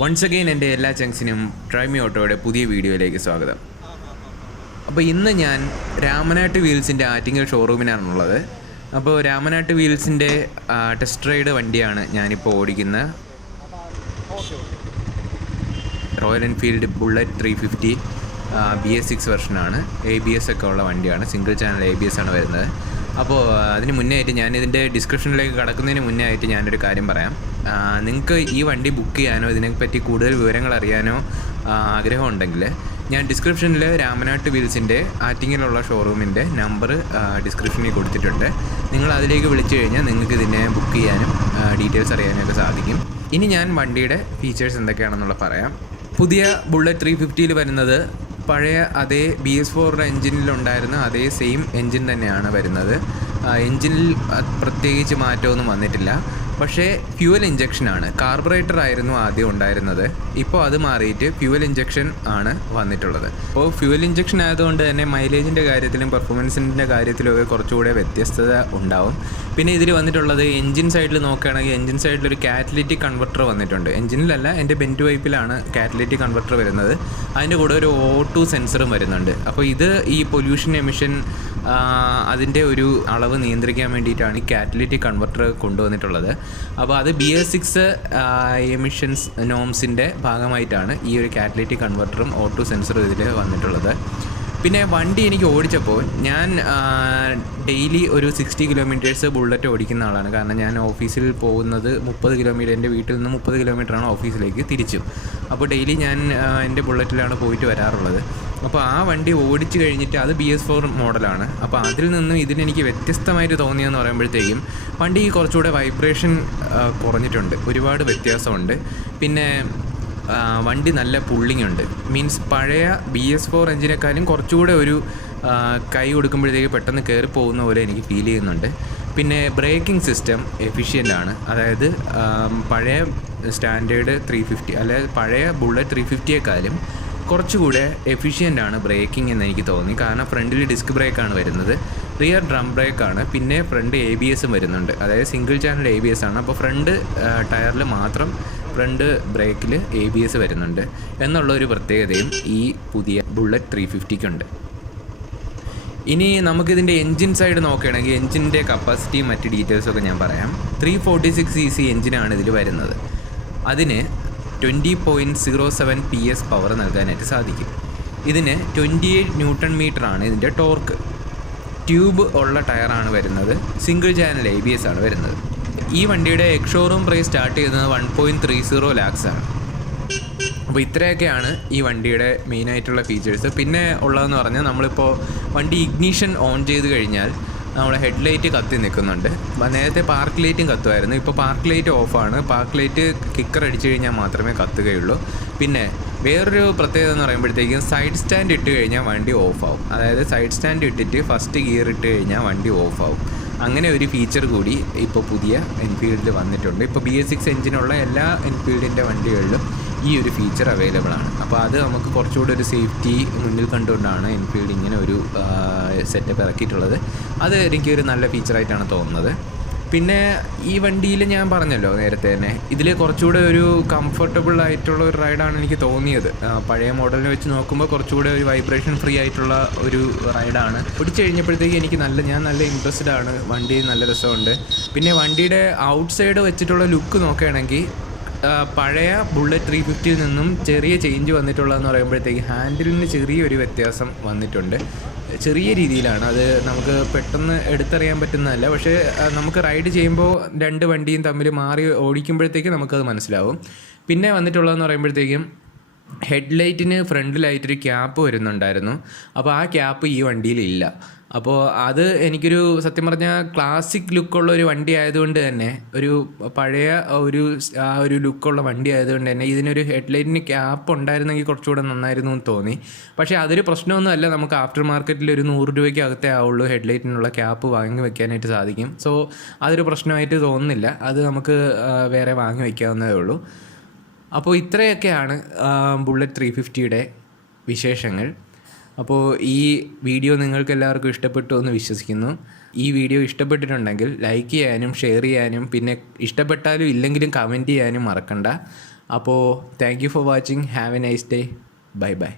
Once again എൻ്റെ എല്ലാ ചങ്സിനും ട്രൈമി ഓട്ടോയുടെ പുതിയ വീഡിയോയിലേക്ക് സ്വാഗതം. അപ്പോൾ ഇന്ന് ഞാൻ രാമനാട്ട് വീൽസിൻ്റെ ആറ്റിങ്ങൽ ഷോറൂമിനാണുള്ളത്. അപ്പോൾ രാമനാട്ട് വീൽസിൻ്റെ ടെസ്റ്റ് റൈഡ് വണ്ടിയാണ് ഞാനിപ്പോൾ ഓടിക്കുന്ന royal Enfield bullet 350 BS6 വെർഷനാണ്. ABS ഒക്കെ ഉള്ള വണ്ടിയാണ്, സിംഗിൾ ചാനൽ ABS ആണ് വരുന്നത്. അപ്പോൾ അതിന് മുന്നേ ആയിട്ട് ഞാനിതിൻ്റെ ഡിസ്ക്രിപ്ഷനിലേക്ക് കടക്കുന്നതിന് മുന്നേ ആയിട്ട് ഞാനൊരു കാര്യം പറയാം. നിങ്ങൾക്ക് ഈ വണ്ടി ബുക്ക് ചെയ്യാനോ ഇതിനെപ്പറ്റി കൂടുതൽ വിവരങ്ങൾ അറിയാനോ ആഗ്രഹമുണ്ടെങ്കിൽ ഞാൻ ഡിസ്ക്രിപ്ഷനിൽ രാമനാട്ട് വീൽസിൻ്റെ ആറ്റിങ്ങിലുള്ള ഷോറൂമിൻ്റെ നമ്പർ ഡിസ്ക്രിപ്ഷനിൽ കൊടുത്തിട്ടുണ്ട്. നിങ്ങൾ അതിലേക്ക് വിളിച്ചു കഴിഞ്ഞാൽ നിങ്ങൾക്ക് ഇതിനെ ബുക്ക് ചെയ്യാനും ഡീറ്റെയിൽസ് അറിയാനൊക്കെ സാധിക്കും. ഇനി ഞാൻ വണ്ടിയുടെ ഫീച്ചേഴ്സ് എന്തൊക്കെയാണെന്നുള്ള പറയാം. പുതിയ ബുള്ളറ്റ് 350യിൽ വരുന്നത് പഴയ അതേ BS4 എൻജിനിലുണ്ടായിരുന്ന അതേ സെയിം എൻജിൻ തന്നെയാണ് വരുന്നത്. എൻജിനിൽ പ്രത്യേകിച്ച് മാറ്റമൊന്നും വന്നിട്ടില്ല. പക്ഷേ ഫ്യൂവൽ ഇഞ്ചക്ഷനാണ്. കാർബറേറ്റർ ആയിരുന്നു ആദ്യം ഉണ്ടായിരുന്നത്. ഇപ്പോൾ അത് മാറിയിട്ട് ഫ്യൂവൽ ഇഞ്ചക്ഷൻ ആണ് വന്നിട്ടുള്ളത്. അപ്പോൾ ഫ്യൂവൽ ഇഞ്ചക്ഷൻ ആയതുകൊണ്ട് തന്നെ മൈലേജിൻ്റെ കാര്യത്തിലും പെർഫോമൻസിൻ്റെ കാര്യത്തിലുമൊക്കെ കുറച്ചുകൂടെ വ്യത്യസ്തത ഉണ്ടാവും. പിന്നെ ഇതിൽ വന്നിട്ടുള്ളത് എൻജിൻ സൈഡിൽ നോക്കുകയാണെങ്കിൽ എൻജിൻ സൈഡിൽ ഒരു കാറ്റലിറ്റിക് കൺവെർട്ടർ വന്നിട്ടുണ്ട്. എൻജിനിലല്ല, എൻ്റെ ബെൻറ്റ് പൈപ്പിലാണ് കാറ്റലിറ്റിക് കൺവെർട്ടർ വരുന്നത്. അതിൻ്റെ കൂടെ ഒരു O2 സെൻസറും വരുന്നുണ്ട്. അപ്പോൾ ഇത് ഈ പൊല്യൂഷൻ എമിഷൻ അതിൻ്റെ ഒരു അളവ് നിയന്ത്രിക്കാൻ വേണ്ടിയിട്ടാണ് ഈ കാറ്റലിറ്റിക് കൺവെർട്ടർ കൊണ്ടുവന്നിട്ടുള്ളത്. അപ്പോൾ അത് BS6 എമിഷൻസ് നോംസിൻ്റെ ഭാഗമായിട്ടാണ് ഈ ഒരു കാറ്റലിറ്റിക് കൺവെർട്ടറും O2 സെൻസറും ഇതിൽ വന്നിട്ടുള്ളത്. പിന്നെ വണ്ടി എനിക്ക് ഓടിച്ചപ്പോൾ ഞാൻ ഡെയിലി ഒരു 60 കിലോമീറ്റേഴ്സ് ബുള്ളറ്റ് ഓടിക്കുന്ന ആളാണ്. കാരണം ഞാൻ ഓഫീസിൽ പോകുന്നത് 30 കിലോമീറ്റർ, എൻ്റെ വീട്ടിൽ നിന്ന് 30 കിലോമീറ്ററാണ് ഓഫീസിലേക്ക് തിരിച്ചും. അപ്പോൾ ഡെയിലി ഞാൻ എൻ്റെ ബുള്ളറ്റിലാണ് പോയിട്ട് വരാറുള്ളത്. അപ്പോൾ ആ വണ്ടി ഓടിച്ച് കഴിഞ്ഞിട്ട് അത് BS4 മോഡലാണ്. അപ്പോൾ അതിൽ നിന്നും ഇതിനെനിക്ക് വ്യത്യസ്തമായിട്ട് തോന്നിയെന്ന് പറയുമ്പോഴത്തേക്കും വണ്ടി കുറച്ചുകൂടെ വൈബ്രേഷൻ കുറഞ്ഞിട്ടുണ്ട്, ഒരുപാട് വ്യത്യാസമുണ്ട്. പിന്നെ വണ്ടി നല്ല പുള്ളിങ് ഉണ്ട്. മീൻസ് പഴയ BS4 എഞ്ചിനേക്കാളും കുറച്ചുകൂടെ ഒരു കൈ കൊടുക്കുമ്പോഴത്തേക്ക് പെട്ടെന്ന് കയറി പോകുന്ന പോലെ എനിക്ക് ഫീൽ ചെയ്യുന്നുണ്ട്. പിന്നെ ബ്രേക്കിംഗ് സിസ്റ്റം എഫിഷ്യൻ്റ് ആണ്. അതായത് പഴയ സ്റ്റാൻഡേർഡ് 350 അതായത് പഴയ ബുള്ളറ്റ് 350യേക്കാളും കുറച്ചുകൂടെ എഫിഷ്യൻ്റ് ആണ് ബ്രേക്കിംഗ് എന്ന് എനിക്ക് തോന്നി. കാരണം ഫ്രണ്ടിൽ ഡിസ്ക് ബ്രേക്കാണ് വരുന്നത്, റിയർ ഡ്രം ബ്രേക്കാണ്, പിന്നെ ഫ്രണ്ട് ABSും വരുന്നുണ്ട്. അതായത് സിംഗിൾ ചാനൽ ABS ആണ്. അപ്പോൾ ഫ്രണ്ട് ടയറിൽ മാത്രം ഫ്രണ്ട് ബ്രേക്കിൽ ABS വരുന്നുണ്ട് എന്നുള്ളൊരു പ്രത്യേകതയും ഈ പുതിയ ബുള്ളറ്റ് 350ക്കുണ്ട്. ഇനി നമുക്കിതിൻ്റെ എൻജിൻ സൈഡ് നോക്കുകയാണെങ്കിൽ എൻജിൻ്റെ കപ്പാസിറ്റിയും മറ്റ് ഡീറ്റെയിൽസൊക്കെ ഞാൻ പറയാം. 346cc എൻജിനാണ് ഇതിൽ വരുന്നത്. അതിന് 20.07 PS പവർ നൽകാനായിട്ട് സാധിക്കും. ഇതിന് 28 ന്യൂട്ടൺ മീറ്ററാണ് ഇതിൻ്റെ ടോർക്ക്. ട്യൂബ് ഉള്ള ടയറാണ് വരുന്നത്. സിംഗിൾ ചാനൽ ABS ആണ് വരുന്നത്. ഈ വണ്ടിയുടെ എക്സ്-ഷോറൂം പ്രൈസ് സ്റ്റാർട്ട് ചെയ്യുന്നത് 1.30 lakhs ആണ്. അപ്പോൾ ഇത്രയൊക്കെയാണ് ഈ വണ്ടിയുടെ മെയിനായിട്ടുള്ള ഫീച്ചേഴ്സ്. പിന്നെ ഉള്ളതെന്ന് പറഞ്ഞാൽ നമ്മളിപ്പോൾ വണ്ടി ഇഗ്നീഷൻ ഓൺ ചെയ്ത് കഴിഞ്ഞാൽ നമ്മുടെ ഹെഡ്ലൈറ്റ് കത്തി നിൽക്കുന്നുണ്ട്. നേരത്തെ പാർക്ക് ലൈറ്റും കത്തുമായിരുന്നു, ഇപ്പോൾ പാർക്ക് ലൈറ്റ് ഓഫാണ്. പാർക്ക് ലൈറ്റ് കിക്കർ അടിച്ചു കഴിഞ്ഞാൽ മാത്രമേ കത്തുകയുള്ളൂ. പിന്നെ വേറൊരു പ്രത്യേകത എന്ന് പറയുമ്പോഴത്തേക്കും സൈഡ് സ്റ്റാൻഡ് ഇട്ട് കഴിഞ്ഞാൽ വണ്ടി ഓഫാവും. അതായത് സൈഡ് സ്റ്റാൻഡ് ഇട്ടിട്ട് ഫസ്റ്റ് ഗിയർ ഇട്ട് കഴിഞ്ഞാൽ വണ്ടി ഓഫാവും. അങ്ങനെ ഒരു ഫീച്ചർ കൂടി ഇപ്പോൾ പുതിയ എൻഫീൽഡിൽ വന്നിട്ടുണ്ട്. ഇപ്പോൾ BS6 എഞ്ചിനുള്ള എല്ലാ എൻഫീൽഡിൻ്റെ വണ്ടികളിലും ഈ ഒരു ഫീച്ചർ അവൈലബിൾ ആണ്. അപ്പോൾ അത് നമുക്ക് കുറച്ചുകൂടി ഒരു സേഫ്റ്റി മുന്നിൽ കണ്ടുകൊണ്ടാണ് എൻഫീൽഡ് ഇങ്ങനെ ഒരു സെറ്റപ്പ് ഇറക്കിയിട്ടുള്ളത്. അത് എനിക്കൊരു നല്ല ഫീച്ചറായിട്ടാണ് തോന്നുന്നത്. പിന്നെ ഈ വണ്ടിയിൽ ഞാൻ പറഞ്ഞല്ലോ നേരത്തെ തന്നെ, ഇതിൽ കുറച്ചുകൂടെ ഒരു കംഫർട്ടബിൾ ആയിട്ടുള്ള ഒരു റൈഡാണ് എനിക്ക് തോന്നിയത്. പഴയ മോഡലിനെ വെച്ച് നോക്കുമ്പോൾ കുറച്ചുകൂടെ ഒരു വൈബ്രേഷൻ ഫ്രീ ആയിട്ടുള്ള ഒരു റൈഡാണ്. ഓടിച്ചു കഴിഞ്ഞപ്പോഴത്തേക്ക് ഞാൻ നല്ല ഇൻട്രസ്റ്റഡ് ആണ്. വണ്ടി നല്ല രസമുണ്ട്. പിന്നെ വണ്ടിയുടെ ഔട്ട് സൈഡ് വെച്ചിട്ടുള്ള ലുക്ക് നോക്കുകയാണെങ്കിൽ പഴയ ബുള്ളറ്റ് 350യിൽ നിന്നും ചെറിയ ചേഞ്ച് വന്നിട്ടുള്ളതെന്ന് പറയുമ്പോഴത്തേക്ക് ഹാൻഡിലിന് ചെറിയൊരു വ്യത്യാസം വന്നിട്ടുണ്ട്. ചെറിയ രീതിയിലാണ്, അത് നമുക്ക് പെട്ടെന്ന് എടുത്തറിയാൻ പറ്റുന്നതല്ല. പക്ഷേ നമുക്ക് റൈഡ് ചെയ്യുമ്പോൾ രണ്ട് വണ്ടിയും തമ്മിൽ മാറി ഓടിക്കുമ്പോഴത്തേക്ക് നമുക്കത് മനസ്സിലാവും. പിന്നെ വന്നിട്ടുള്ളതെന്ന് പറയുമ്പോഴത്തേക്കും ഹെഡ്ലൈറ്റിന് ഫ്രണ്ടിലായിട്ടൊരു ക്യാപ്പ് വരുന്നുണ്ടായിരുന്നു. അപ്പോൾ ആ ക്യാപ്പ് ഈ വണ്ടിയിലില്ല. അപ്പോൾ അത് എനിക്കൊരു സത്യം പറഞ്ഞാൽ ക്ലാസിക് ലുക്കുള്ള ഒരു വണ്ടി ആയതുകൊണ്ട് തന്നെ, ഒരു പഴയ ഒരു ലുക്കുള്ള വണ്ടി ആയതുകൊണ്ട് തന്നെ ഇതിനൊരു ഹെഡ്ലൈറ്റിന് ക്യാപ്പ് ഉണ്ടായിരുന്നെങ്കിൽ കുറച്ചുകൂടെ നന്നായിരുന്നു എന്ന് തോന്നി. പക്ഷേ അതൊരു പ്രശ്നമൊന്നുമല്ല. നമുക്ക് ആഫ്റ്റർ മാർക്കറ്റിൽ ഒരു 100 രൂപയ്ക്ക് അകത്തേ ആവുള്ളൂ ഹെഡ്ലൈറ്റിനുള്ള ക്യാപ്പ് വാങ്ങി വയ്ക്കാനായിട്ട് സാധിക്കും. സോ അതൊരു പ്രശ്നമായിട്ട് തോന്നുന്നില്ല. അത് നമുക്ക് വേറെ വാങ്ങി വയ്ക്കാവുന്നതേ ഉള്ളൂ. അപ്പോൾ ഇത്രയൊക്കെയാണ് ബുള്ളറ്റ് 350യുടെ വിശേഷങ്ങൾ. അപ്പോൾ ഈ വീഡിയോ നിങ്ങൾക്ക് എല്ലാവർക്കും ഇഷ്ടപ്പെട്ടു എന്ന് വിശ്വസിക്കുന്നു. ഈ വീഡിയോ ഇഷ്ടപ്പെട്ടിട്ടുണ്ടെങ്കിൽ ലൈക്ക് ചെയ്യാനും ഷെയർ ചെയ്യാനും പിന്നെ ഇഷ്ടപ്പെട്ടാലും ഇല്ലെങ്കിലും കമൻറ്റ് ചെയ്യാനും മറക്കണ്ട. അപ്പോൾ thank you for watching. Have A nice day. Bye bye.